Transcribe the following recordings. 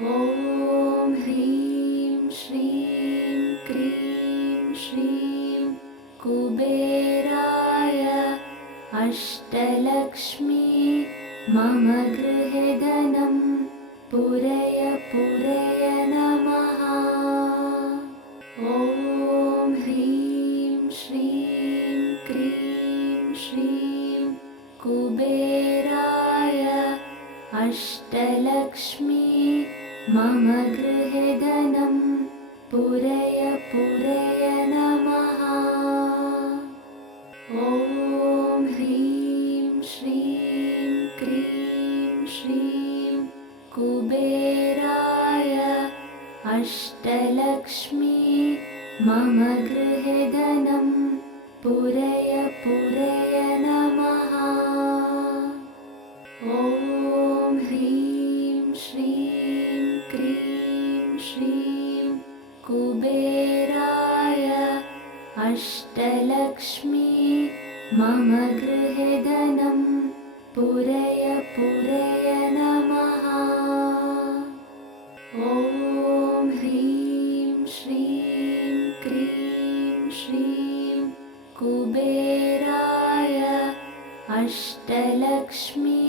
ॐ ह्रीं श्रीं क्रीं श्रीं कुबेराय अष्टलक्ष्मी मम गृहे धनं पूरय पूरय नमः। ॐ ह्रीं श्रीं क्रीं श्रीं कुबेराय अष्टलक्ष्मी मम गृहे धनं पूरय पूरय नमः। ॐ ह्रीं श्रीं क्रीं श्रीं कुबेराय अष्टलक्ष्मी मम गृहे धनं पूरय पूरय नमः। ॐ ह्रीं श्रीं क्रीं श्रीं कुबेराय अष्टलक्ष्मी मम गृहे धनं पूरय पूरय नमः। ॐ ह्रीं श्रीं क्रीं श्रीं कुबेराय अष्टलक्ष्मी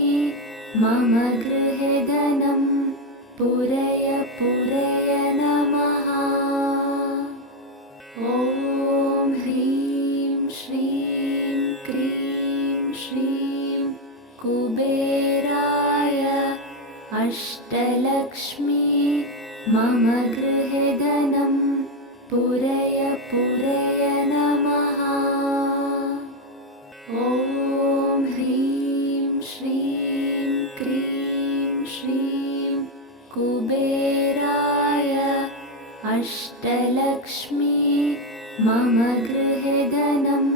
मम गृहे धनं पूरय पूरय नमः। ॐ ह्रीं श्रीं क्रीं श्रीं कुबेराय अष्टलक्ष्मी मम गृहे धनं पूरय पूरय नमः। ॐ ह्रीं श्रीं क्रीं श्रीं कुबेराय अष्टलक्ष्मी मम गृहे धनं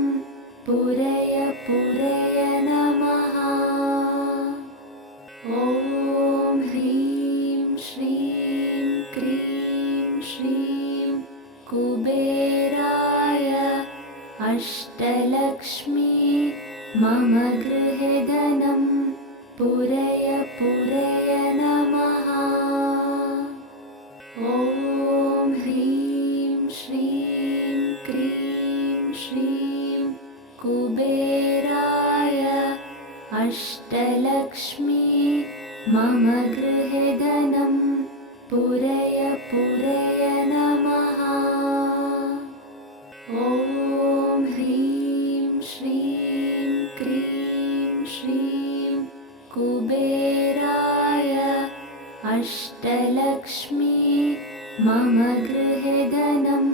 पूरय पूरय नमः। ॐ ह्रीं श्रीं क्रीं श्रीं कुबेराय अष्टलक्ष्मी मम गृहे धनं पूरय पूरय नमः। ॐ ह्रीं श्रीं क्रीं श्रीं कुबेराय अष्टलक्ष्मी मम गृहे धनं पूरय पूरय नमः। ॐ ह्रीं श्रीं क्रीं श्रीं कुबेराय अष्टलक्ष्मी मम गृहे धनं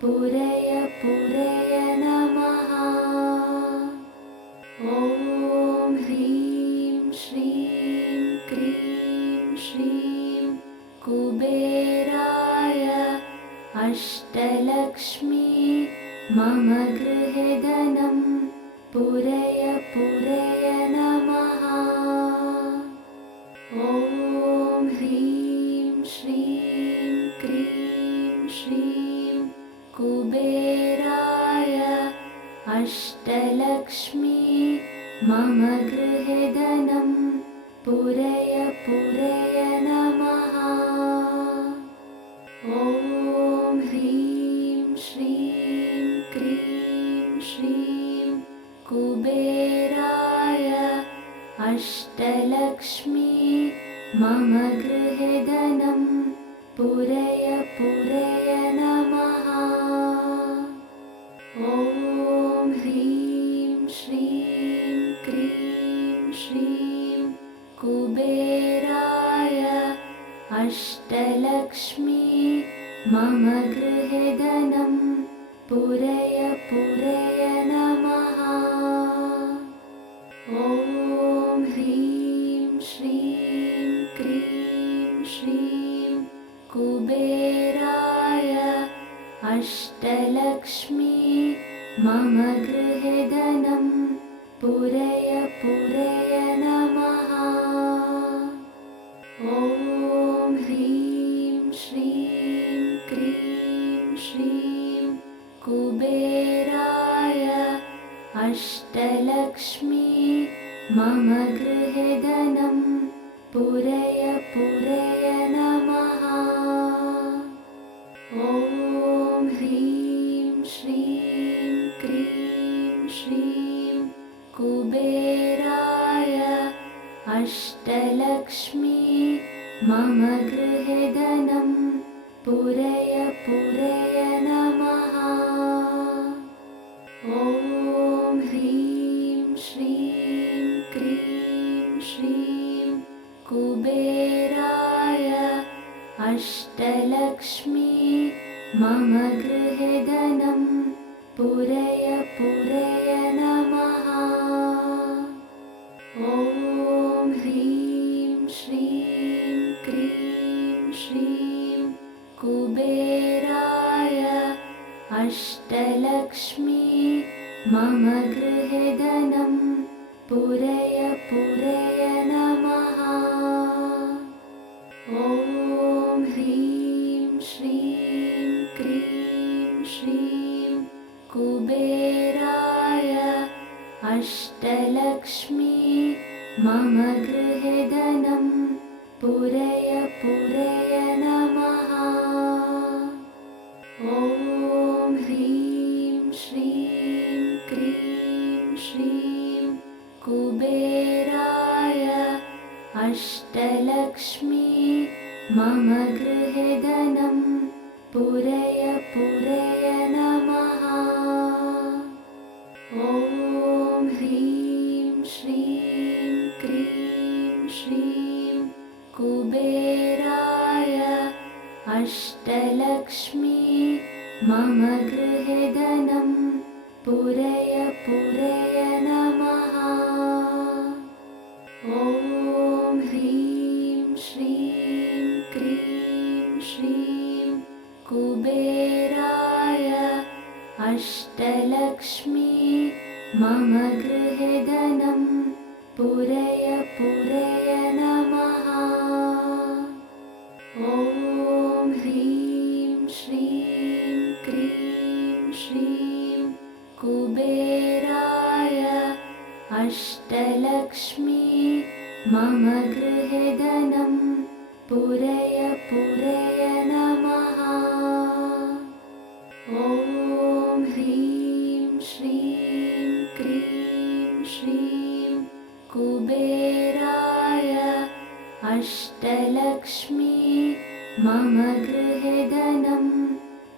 पूरय पूरय नमः। ॐ ह्रीं श्रीं क्रीं श्रीं कुबेराय अष्टलक्ष्मी मम गृहे धनं पूरय पूरय नमः। ॐ ह्रीं श्रीं क्रीं श्रीं कुबेराय अष्टलक्ष्मी मम गृहे धनं पूरय पूरय नमः। ॐ ह्रीं श्रीं क्रीं श्रीं कुबेराय अष्टलक्ष्मी मम गृहे धनं पूरय पूरय नमः। ॐ ह्रीं श्रीं क्रीं श्रीं कुबेराय अष्टलक्ष्मी मम गृहे धनं पूरय पूरय नमः। ॐ ह्रीं श्रीं क्रीं श्रीं कुबेराय अष्टलक्ष्मी मम गृहे धनं पूरय पूरय नमः। ॐ ह्रीं श्रीं क्रीं श्रीं कुबेराय अष्टलक्ष्मी मम गृहे धनं पूरय पूरय नमः। मम गृहे धनं पूरय पूरय नमः। ॐ ह्रीं श्रीं क्रीं श्रीं कुबेराय अष्टलक्ष्मी मम गृहे धनं पूरय पूरय नमः। ॐ ह्रीं श्रीं क्रीं श्रीं कुबेराय अष्टलक्ष्मी मम गृहे धनं पूरय पूरय नमः। ॐ ह्रीं श्रीं क्रीं श्रीं कुबेराय अष्टलक्ष्मी मम गृहे धनं पूरय पूरय नमः। ॐ ह्रीं श्रीं क्रीं श्रीं कुबेराय अष्टलक्ष्मी मम गृहे धनं पूरय पूरय नमः। ॐ ह्रीं श्रीं क्रीं श्रीं कुबेराय अष्टलक्ष्मी मम गृहे धनं पूरय पूरय नमः। ॐ ह्रीं श्रीं क्रीं श्रीं कुबेराय अष्टलक्ष्मी मम गृहे धनं पूरय पूरय नमः। ॐ ह्रीं श्रीं क्रीं श्रीं कुबेराय अष्टलक्ष्मी मम गृहे धनं पूरय पूरय नमः। ॐ ह्रीं श्रीं क्रीं श्रीं कुबेराय अष्टलक्ष्मी मम गृहे धनं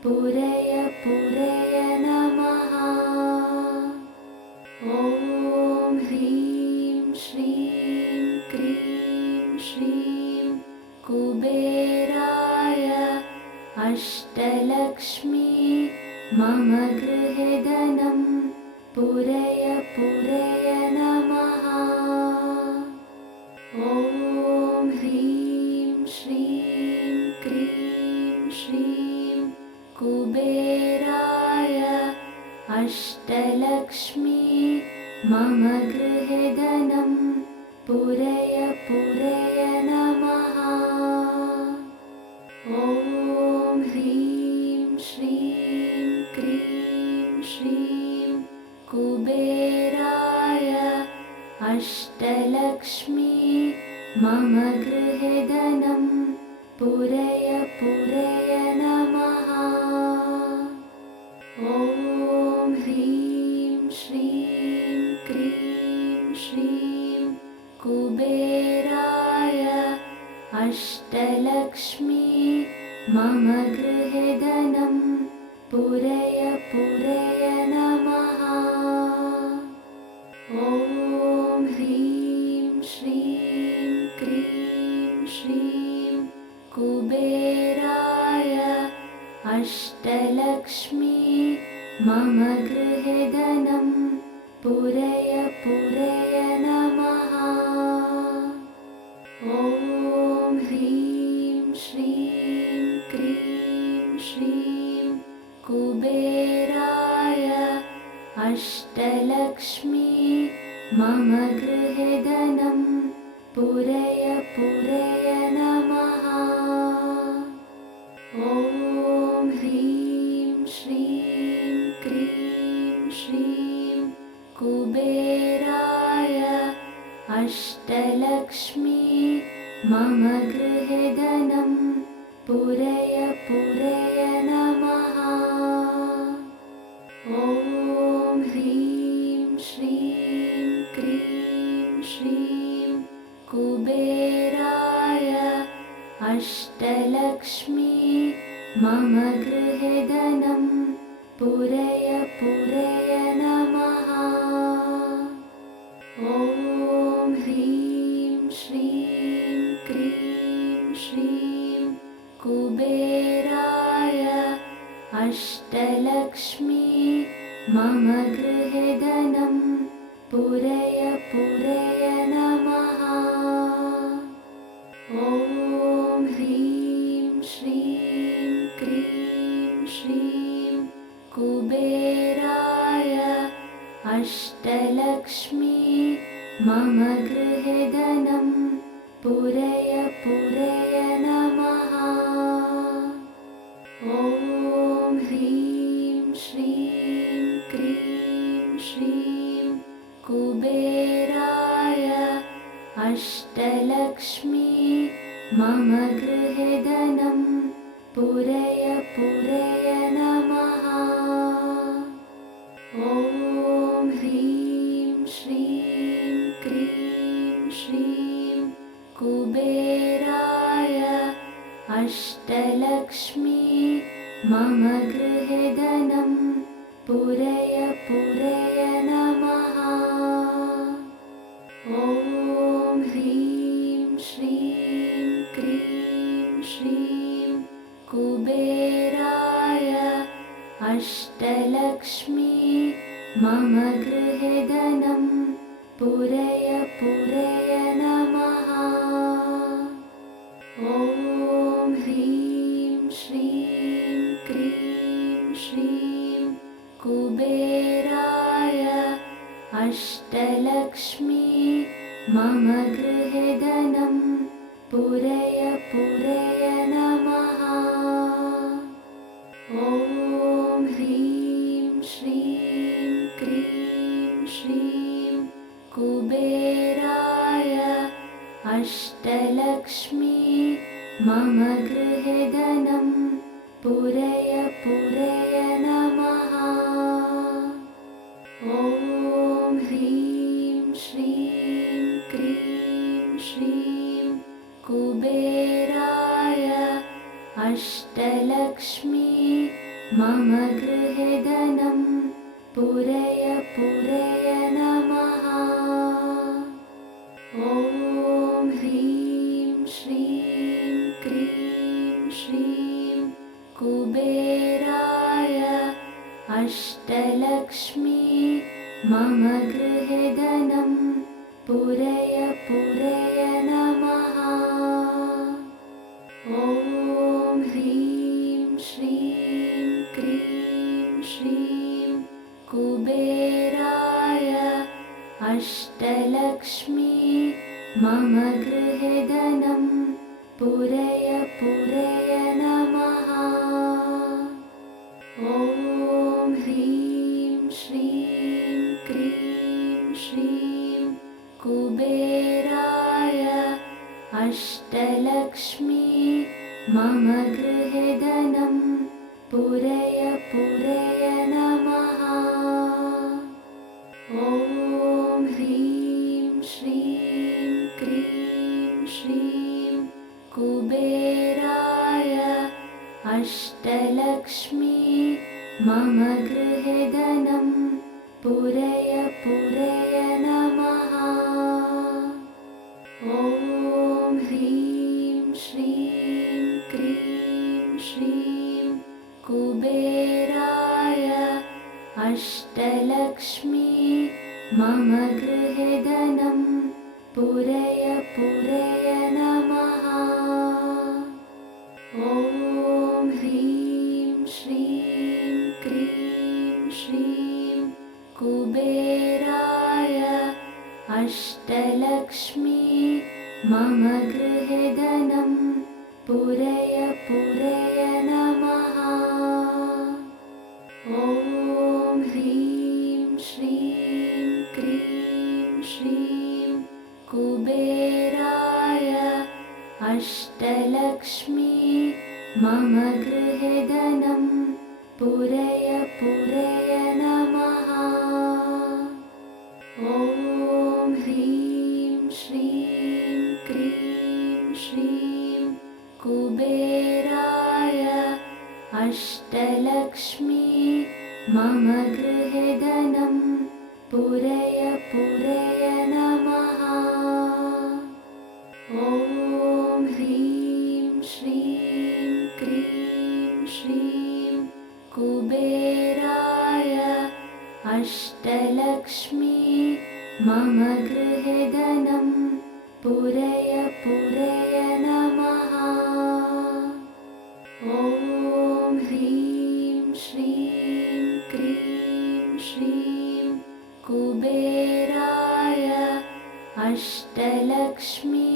पूरय पूरय नमः। ॐ ह्रीं श्रीं क्रीं श्रीं कुबेराय अष्टलक्ष्मी मम गृहे धनं पूरय पूरय नमः। ॐ ह्रीं श्रीं क्रीं श्रीं कुबेराय अष्टलक्ष्मी मम गृहे धनं पूरय पूरय नमः। ॐ ह्रीं श्रीं क्रीं श्रीं कुबेराय अष्टलक्ष्मी मम गृहे धनं पूरय पूरय नमः। ॐ ह्रीं श्रीं क्रीं श्रीं कुबेराय अष्टलक्ष्मी मम गृहे धनं पूरय पूरय नमः। ॐ ह्रीं श्रीं क्रीं श्रीं कुबेराय अष्टलक्ष्मी मम गृहे धनं पूरय पूरय नमः। ॐ ह्रीं श्रीं क्रीं श्रीं कुबेराय अष्टलक्ष्मी मम गृहे धनं पूरय पूरय नमः। ॐ ह्रीं श्रीं क्रीं श्रीं कुबेराय अष्टलक्ष्मी मम गृहे धनं पूरय पूरय नमः। ॐ ह्रीं श्रीं क्रीं श्रीं कुबेराय अष्टलक्ष्मी मम गृहे धनं पूरय पूरय नमः। ॐ ह्रीं श्रीं क्रीं श्रीं कुबेराय अष्टलक्ष्मी मम गृहे धनं पूरय पूरय नमः। ॐ ह्रीं श्रीं क्रीं श्रीं कुबेराय अष्टलक्ष्मी मम गृहे धनं पूरय पूरय नमः। ॐ ह्रीं श्रीं क्रीं श्रीं कुबेराय अष्टलक्ष्मी मम गृहे धनं पूरय पूरय नमः। ॐ ह्रीं श्रीं क्रीं श्रीं कुबेराय अष्टलक्ष्मी मम गृहे धनं पूरय पूरय नमः। ॐ ह्रीं श्रीं क्रीं श्रीं कुबेराय अष्टलक्ष्मी मम गृहे धनं पूरय पूरय नमः। ॐ ह्रीं श्रीं क्रीं श्रीं कुबेराय अष्टलक्ष्मी मम गृहे धनं पूरय पूरय नमः। ॐ ह्रीं श्रीं क्रीं श्रीं कुबेराय अष्टलक्ष्मी मम गृहे धनं पूरय पूरय नमः। ॐ ह्रीं श्रीं क्रीं श्रीं कुबेराय अष्टलक्ष्मी मम गृहे धनं पूरय पूरय नमः। ॐ ह्रीं श्रीं क्रीं श्रीं कुबेराय अष्टलक्ष्मी मम गृहे धनं पूरय पूरय नमः। ॐ ह्रीं श्रीं क्रीं श्रीं कुबेराय अष्टलक्ष्मी मम गृहे धनं पूरय पूरय नमः। ॐ ह्रीं श्रीं क्रीं श्रीं कुबेराय अष्टलक्ष्मी मम गृहे धनं पूरय पूरय नमः। ॐ ह्रीं श्रीं क्रीं श्रीं कुबेराय अष्टलक्ष्मी मम गृहे धनं पूरय पूरय नमः। ॐ ह्रीं श्रीं क्रीं श्रीं कुबेराय अष्टलक्ष्मी मम गृहे धनं पूरय पूरय नमः। ॐ ह्रीं श्रीं क्रीं श्रीं कुबेराय अष्टलक्ष्मी मम गृहे धनं पूरय पूरय नमः। ॐ ह्रीं श्रीं क्रीं श्रीं कुबेराय अष्टलक्ष्मी मम गृहे धनं पूरय पूरय नमः। ॐ ह्रीं श्रीं क्रीं श्रीं कुबेराय अष्टलक्ष्मी मम गृहे धनं पूरय पूरय नमः। ॐ ह्रीं श्रीं क्रीं श्रीं कुबेराय अष्टलक्ष्मी मम गृहे धनं पूरय पूरय नमः। ॐ ह्रीं श्रीं क्रीं श्रीं कुबेराय अष्टलक्ष्मी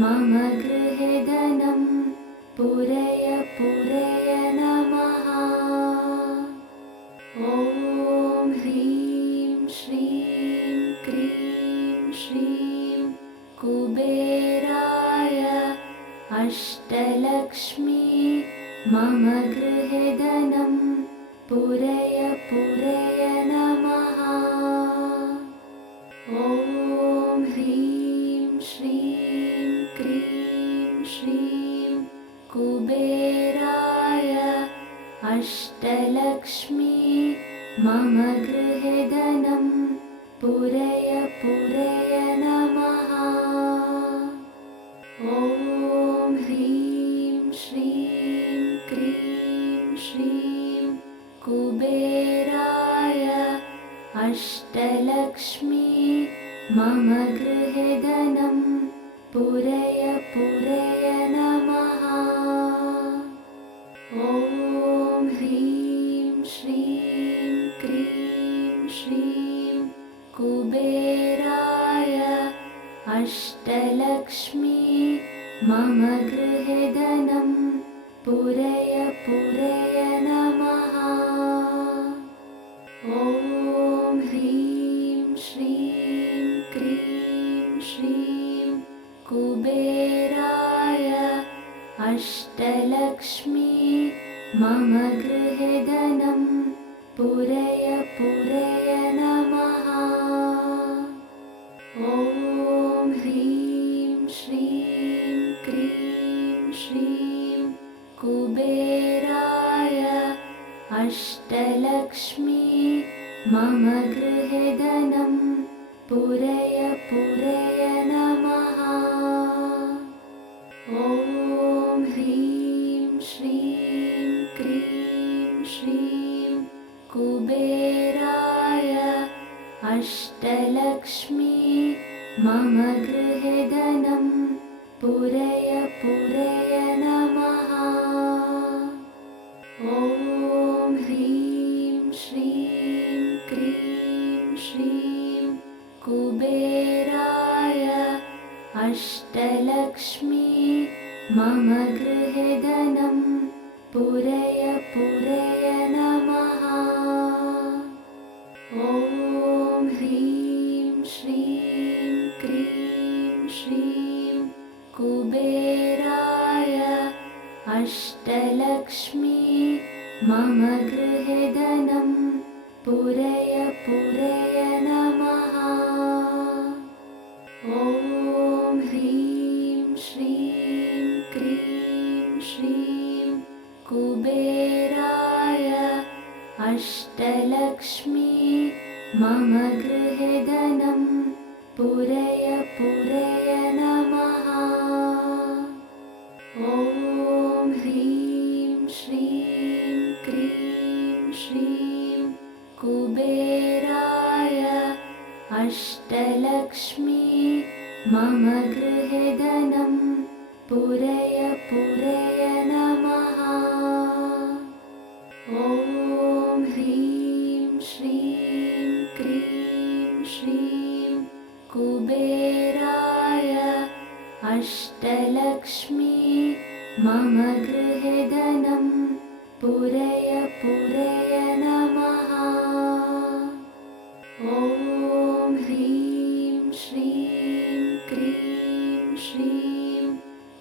मम गृहे धनं पूरय पूरय नमः। ॐ ह्रीं श्रीं क्रीं श्रीं कुबेराय अष्टलक्ष्मी मम गृहे धनं पूरय पूरय नमः। ॐ ह्रीं श्रीं क्रीं श्रीं कुबेराय अष्टलक्ष्मी मम गृहे धनं पूरय पूरय नमः। ॐ ह्रीं श्रीं क्रीं श्रीं कुबेराय अष्टलक्ष्मी मम गृहे धनं पूरय पूरय नमः। ॐ ह्रीं श्रीं क्रीं श्रीं कुबेराय अष्टलक्ष्मी मम गृहे धनं पूरय पूरय नमः। ॐ ह्रीं श्रीं क्रीं श्रीं कुबेराय अष्टलक्ष्मी मम गृहे धनं पूरय पूरय नमः। ॐ ह्रीं श्रीं क्रीं श्रीं कुबेराय अष्टलक्ष्मी मम गृहे धनं पूरय पूरय नमः। ॐ ह्रीं श्रीं क्रीं श्रीं कुबेराय अष्टलक्ष्मी मम गृहे धनं पूरय पूरय नमः। ॐ ह्रीं श्रीं क्रीं श्रीं कुबेराय अष्टलक्ष्मी मम गृहे धनं पूरय पूरय नमः। ॐ ह्रीं श्रीं क्रीं श्रीं कुबेराय अष्टलक्ष्मी मम गृहे धनं पूरय पूरय नमः। ॐ ह्रीं श्रीं क्रीं श्रीं कुबेराय अष्टलक्ष्मी मम गृहे धनं पूरय पूरय नमः। ॐ ह्रीं श्रीं क्रीं श्रीं कुबेराय अष्टलक्ष्मी मम गृहे धनं पूरय पूरय नमः। ॐ ह्रीं श्रीं क्रीं श्रीं कुबेराय अष्टलक्ष्मी मम गृहे धनं पूरय पूरय नमः। ॐ ह्रीं श्रीं क्रीं श्रीं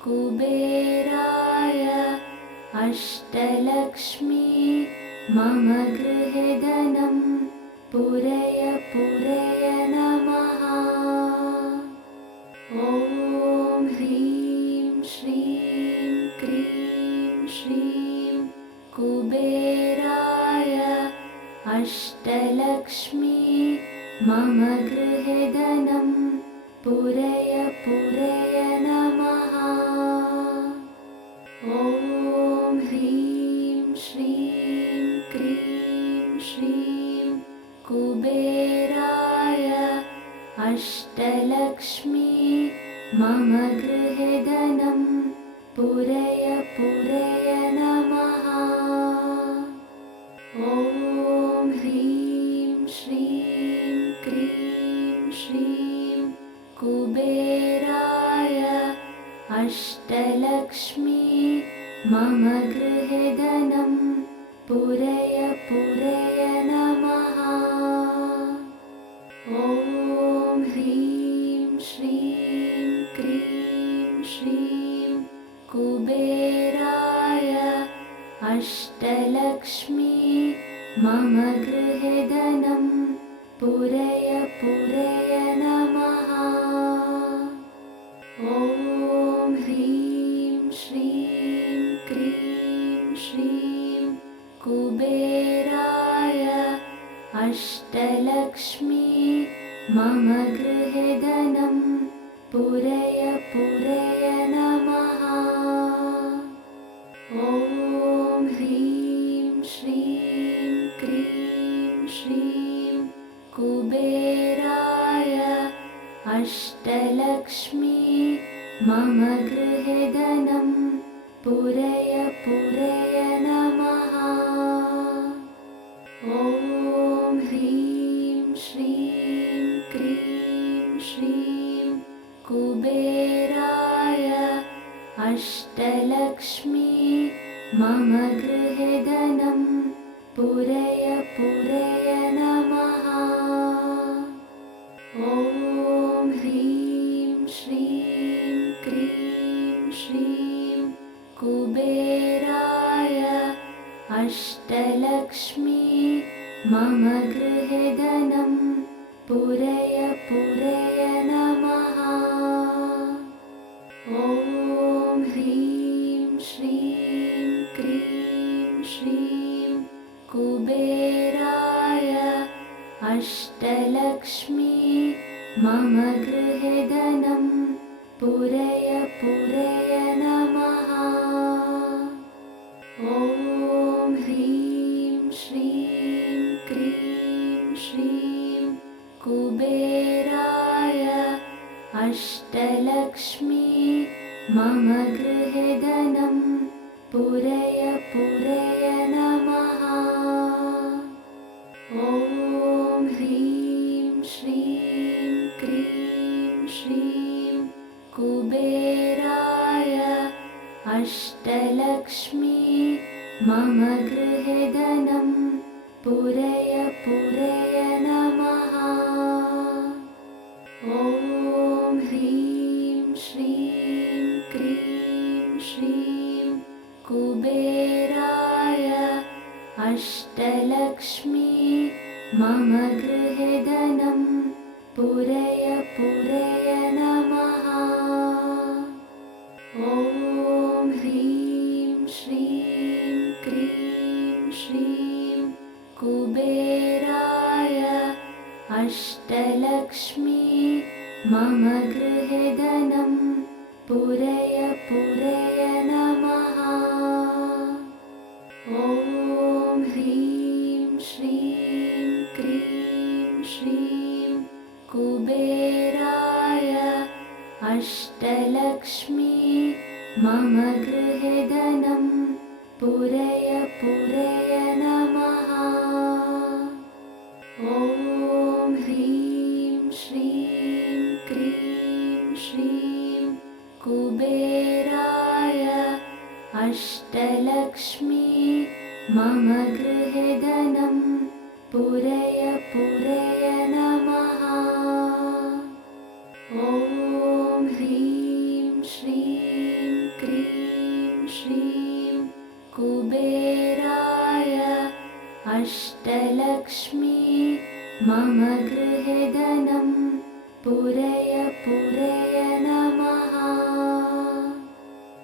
कुबेराय अष्टलक्ष्मी मम गृहे धनं पूरय पूरय नमः। ॐ ह्रीं श्रीं कुबेराय अष्टलक्ष्मी मम गृहे धनं पूरय पूरय नमः। ॐ ह्रीं श्रीं क्रीं श्रीं कुबेराय अष्टलक्ष्मी मम गृहे धनं पूरय पूरय नमः। ॐ ह्रीं श्रीं क्रीं श्रीं कुबेराय अष्टलक्ष्मी मम गृहे धनं पूरय पूरय नमः। ॐ ह्रीं श्रीं क्रीं श्रीं कुबेराय अष्टलक्ष्मी मम गृहे धनं पूरय पूरय नमः। ॐ ह्रीं श्रीं क्रीं श्रीं कुबेराय अष्टलक्ष्मी मम गृहे धनं पूरय पूरय नमः। ॐ ह्रीं श्रीं क्रीं श्रीं कुबेराय अष्टलक्ष्मी मम गृहे धनं पूरय पूरय नमः। ॐ ह्रीं श्रीं क्रीं श्रीं कुबेराय अष्टलक्ष्मी मम गृहे धनं पूरय पूरय नमः। ॐ ह्रीं श्रीं क्रीं श्रीं कुबेराय अष्टलक्ष्मी मम गृहे धनं पूरय पूरय नमः। ॐ ह्रीं श्रीं क्रीं श्रीं कुबेराय अष्टलक्ष्मी मम गृहे धनं पूरय पूरय नमः। ॐ ह्रीं श्रीं क्रीं श्रीं कुबेराय अष्टलक्ष्मी मम गृहे धनं पूरय पूरय नमः। ॐ ह्रीं श्रीं क्रीं श्रीं कुबेराय अष्टलक्ष्मी मम गृहे धनं पूरय पूरय नमः। ॐ ह्रीं श्रीं क्रीं श्रीं कुबेराय अष्टलक्ष्मी मम गृहे धनं पूरय पूरय नमः। ॐ ह्रीं श्रीं क्रीं श्रीं कुबेराय अष्टलक्ष्मी मम गृहे धनं पूरय पूरय नमः। ॐ ह्रीं श्रीं क्रीं श्रीं कुबेराय अष्टलक्ष्मी मम गृहे धनं पूरय पूरय नमः। ॐ ह्रीं श्रीं क्रीं श्रीं कुबेराय अष्टलक्ष्मी मम गृहे धनं पूरय पूरय नमः। ॐ ह्रीं श्रीं क्रीं श्रीं कुबेराय अष्टलक्ष्मी मम गृहे धनं पूरय पूरय